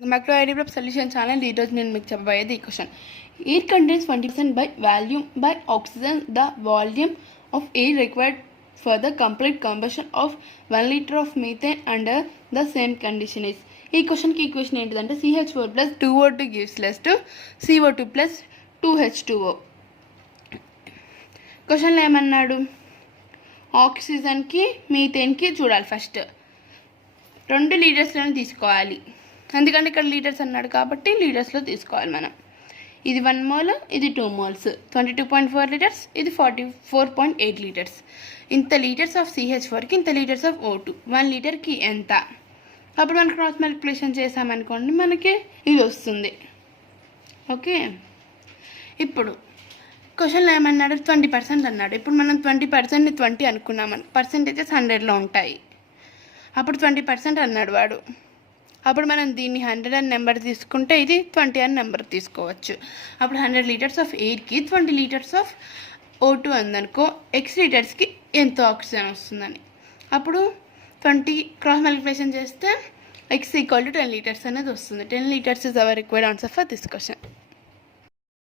Back to IDPrep solution channel. ఈరోజు నేను మీకు చెప్పబోయేది ఈ question. Air contains 20% by volume by oxygen. The volume of air required for the complete combustion of 1 liter of methane under the same condition is. ఈ క్వశ్చన్కి equation ఏంటిదంటే CH4 plus 2O2 gives less to CO2 plus 2H2O. క్వశ్చన్లో ఏమన్నాడు, ఆక్సిజన్కి మీథేన్కి చూడాలి. First 2 లీటర్స్లోనే తీసుకోవాలి, ఎందుకంటే ఇక్కడ litres అన్నాడు కాబట్టి లీటర్స్లో తీసుకోవాలి మనం. ఇది 1 మోల్, ఇది 2 మోల్స్, 22.4 లీటర్స్, ఇది 44.8 లీటర్స్. ఇంత లీటర్స్ ఆఫ్ CH4కి ఇంత లీటర్స్ ఆఫ్ O2, 1 లీటర్కి ఎంత. అప్పుడు మనం క్రాస్ మల్టిప్లికేషన్ చేసామనుకోండి, మనకి ఇది వస్తుంది. ఓకే, ఇప్పుడు క్వశ్చన్లో ఏమన్నాడు, 20% అన్నాడు. ఇప్పుడు మనం 20%ని 20 అనుకున్నామని, పర్సెంటేజెస్ 100లో ఉంటాయి. అప్పుడు 20% అన్నాడు వాడు. అప్పుడు మనం దీన్ని 100 అని నెంబర్ తీసుకుంటే ఇది 20 అని నెంబర్ తీసుకోవచ్చు. అప్పుడు 100 లీటర్స్ ఆఫ్ ఎయిర్కి 20 లీటర్స్ ఆఫ్ O2 అందనుకో, X లీటర్స్కి ఎంత ఆక్సిజన్ వస్తుందని. అప్పుడు 20 క్రాస్ మల్టిప్లికేషన్ చేస్తే X = 10 లీటర్స్ అనేది వస్తుంది. 10 litres is our required answer for this question.